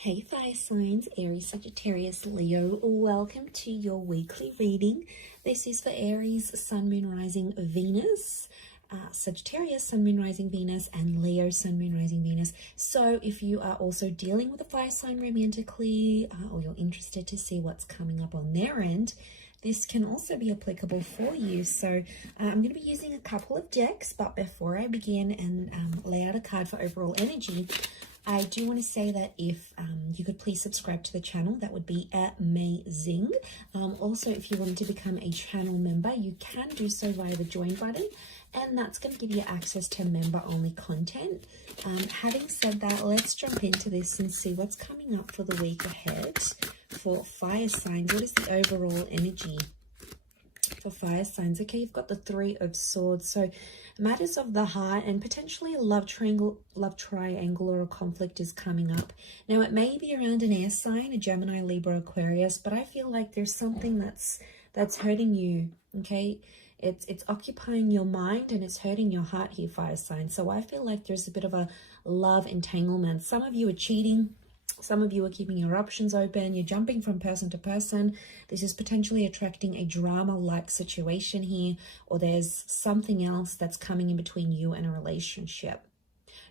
Hey fire signs, Aries, Sagittarius, Leo, welcome to your weekly reading. This is for Aries, Sun, Moon, Rising, Venus, Sagittarius, Sun, Moon, Rising, Venus, and Leo, Sun, Moon, Rising, Venus. So if you are also dealing with a fire sign romantically, or you're interested to see what's coming up on their end, this can also be applicable for you. So I'm going to be using a couple of decks, but before I begin and lay out a card for overall energy, I do want to say that if you could please subscribe to the channel, that would be amazing. Also, if you wanted to become a channel member, you can do so via the join button, and that's going to give you access to member-only content. Having said that, let's jump into this and see what's coming up for the week ahead for fire signs. What is the overall energy for fire signs? Okay, you've got the Three of Swords, so matters of the heart and potentially a love triangle or a conflict is coming up. Now it may be around an air sign, a Gemini, Libra, Aquarius, but I feel like there's something that's hurting you. Okay, it's occupying your mind and it's hurting your heart here, fire sign. So I feel like there's a bit of a love entanglement. Some of you are cheating. Some of you are keeping your options open. You're jumping from person to person. This is potentially attracting a drama-like situation here, or there's something else that's coming in between you and a relationship.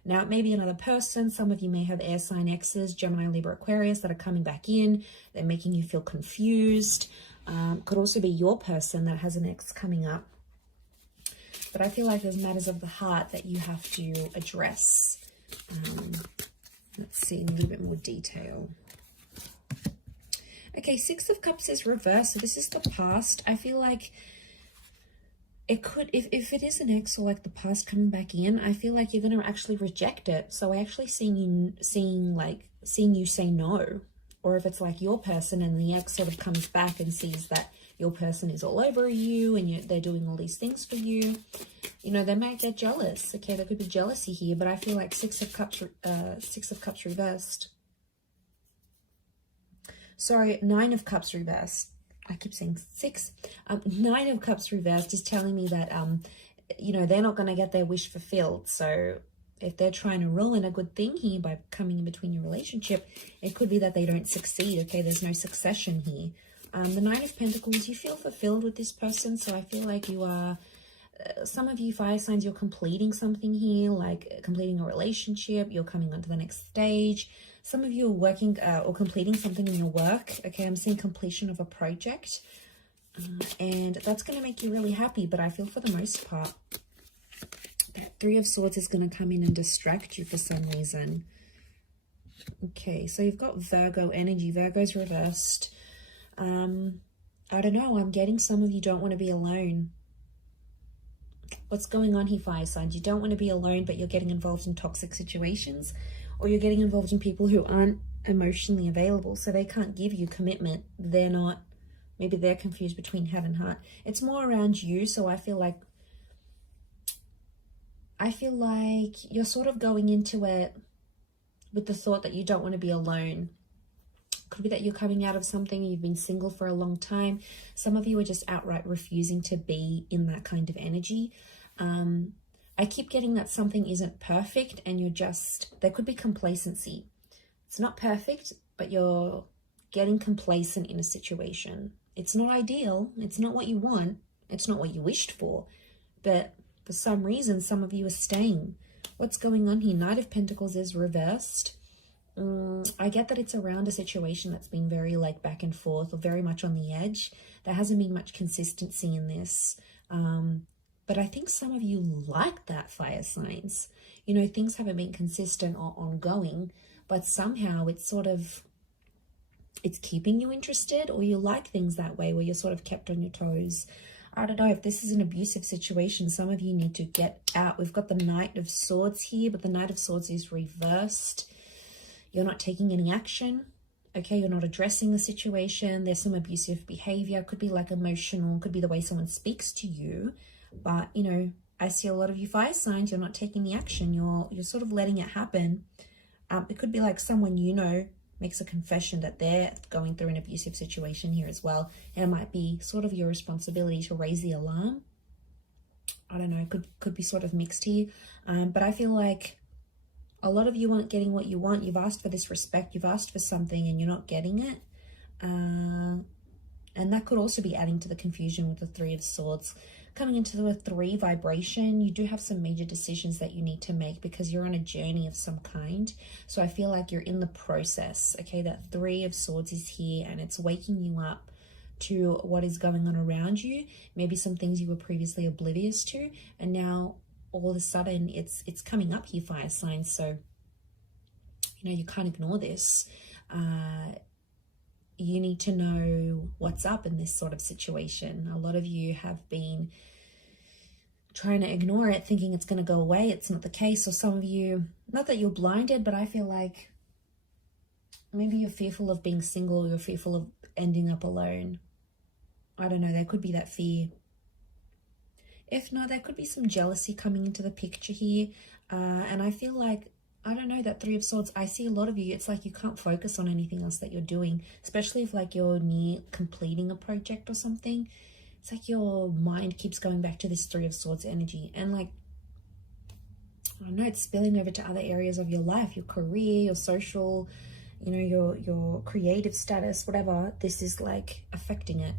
Now, it may be another person. Some of you may have air sign exes, Gemini, Libra, Aquarius, that are coming back in. They're making you feel confused. Could also be your person that has an ex coming up. But I feel like there's matters of the heart that you have to address. Let's see in a little bit more detail. Okay, Six of Cups is reversed. So this is the past. I feel like it could, if it is an ex or like the past coming back in, I feel like you're going to actually reject it. So I actually seeing you say no. Or if it's like your person and the ex sort of comes back and sees that your person is all over you and they're doing all these things for you, you know, they might get jealous. Okay, there could be jealousy here, but I feel like Six of Cups reversed. Sorry, Nine of Cups reversed. I keep saying six. Nine of Cups reversed is telling me that, you know, they're not going to get their wish fulfilled. So if they're trying to ruin a good thing here by coming in between your relationship, it could be that they don't succeed. Okay, there's no succession here. The Nine of Pentacles, you feel fulfilled with this person. So I feel like you are, some of you fire signs, you're completing something here, like completing a relationship. You're coming on to the next stage. Some of you are working or completing something in your work. Okay, I'm seeing completion of a project. And that's going to make you really happy. But I feel for the most part, that Three of Swords is going to come in and distract you for some reason. Okay, so you've got Virgo energy. Virgo's reversed. I don't know. I'm getting some of you don't want to be alone. What's going on here, fire signs? You don't want to be alone, but you're getting involved in toxic situations, or you're getting involved in people who aren't emotionally available, so they can't give you commitment. They're not, maybe they're confused between head and heart. It's more around you, so I feel like you're sort of going into it with the thought that you don't want to be alone. Could be that you're coming out of something, you've been single for a long time. Some of you are just outright refusing to be in that kind of energy. I keep getting that something isn't perfect and you're just, there could be complacency. It's not perfect, but you're getting complacent in a situation. It's not ideal. It's not what you want. It's not what you wished for. But for some reason, some of you are staying. What's going on here? Knight of Pentacles is reversed. I get that it's around a situation that's been very like back and forth or very much on the edge. There hasn't been much consistency in this. But I think some of you like that, fire signs. You know, things haven't been consistent or ongoing, but somehow it's sort of, it's keeping you interested, or you like things that way where you're sort of kept on your toes. I don't know if this is an abusive situation. Some of you need to get out. We've got the Knight of Swords here, but the Knight of Swords is reversed. You're not taking any action. Okay, you're not addressing the situation. There's some abusive behavior. Could be like emotional, could be the way someone speaks to you. But, you know, I see a lot of you fire signs, you're not taking the action. You're sort of letting it happen. It could be like someone you know makes a confession that they're going through an abusive situation here as well. And it might be sort of your responsibility to raise the alarm. I don't know, could be sort of mixed here. But I feel like A lot of you aren't getting what you want. You've asked for this respect. You've asked for something and you're not getting it. And that could also be adding to the confusion with the Three of Swords. Coming into the 3 vibration, you do have some major decisions that you need to make because you're on a journey of some kind. So I feel like you're in the process, okay? That 3 of Swords is here and it's waking you up to what is going on around you. Maybe some things you were previously oblivious to, and now all of a sudden it's coming up here, fire signs. So, you know, you can't ignore this. You need to know what's up in this sort of situation. A lot of you have been trying to ignore it, thinking it's going to go away. It's not the case. Or some of you, not that you're blinded, but I feel like maybe you're fearful of being single. You're fearful of ending up alone. I don't know. There could be that fear. If not, there could be some jealousy coming into the picture here. And I feel like, I don't know, that 3 of Swords, I see a lot of you, it's like you can't focus on anything else that you're doing, especially if like you're near completing a project or something. It's like your mind keeps going back to this 3 of Swords energy, and like, I don't know, it's spilling over to other areas of your life, your career, your social, you know, your creative status, whatever. This is like affecting it.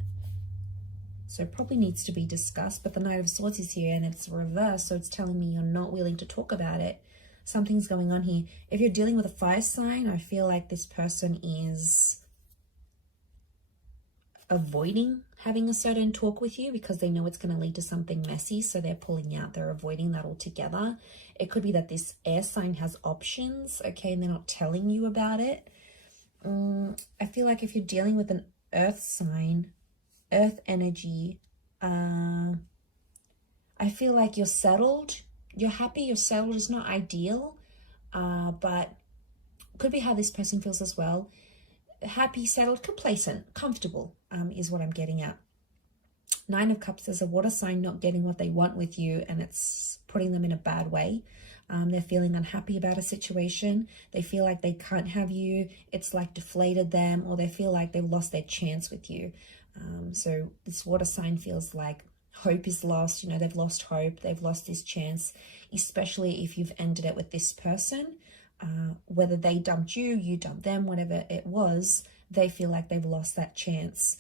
So it probably needs to be discussed, but the Knight of Swords is here and it's reversed, so it's telling me you're not willing to talk about it. Something's going on here. If you're dealing with a fire sign, I feel like this person is avoiding having a certain talk with you because they know it's going to lead to something messy, so they're pulling out. They're avoiding that altogether. It could be that this air sign has options, okay, and they're not telling you about it. I feel like if you're dealing with an earth sign, earth energy, I feel like you're settled. You're happy, you're settled. Is not ideal, but could be how this person feels as well. Happy, settled, complacent, comfortable is what I'm getting at. 9 of Cups is a water sign not getting what they want with you, and it's putting them in a bad way. They're feeling unhappy about a situation. They feel like they can't have you. It's like deflated them, or they feel like they've lost their chance with you. So this water sign feels like hope is lost. You know, they've lost hope. They've lost this chance, especially if you've ended it with this person. Whether they dumped you, you dumped them, whatever it was, they feel like they've lost that chance.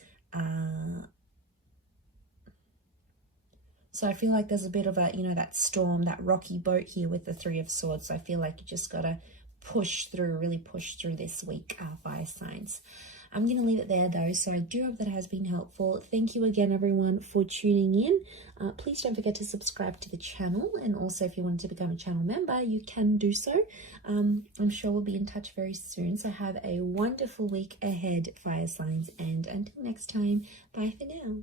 So I feel like there's a bit of a, you know, that storm, that rocky boat here with the 3 of Swords. So I feel like you just got to push through, really push through this week, fire signs. I'm going to leave it there though, so I do hope that has been helpful. Thank you again, everyone, for tuning in. Please don't forget to subscribe to the channel, and also if you wanted to become a channel member, you can do so. I'm sure we'll be in touch very soon, so have a wonderful week ahead, fire signs, and until next time, bye for now.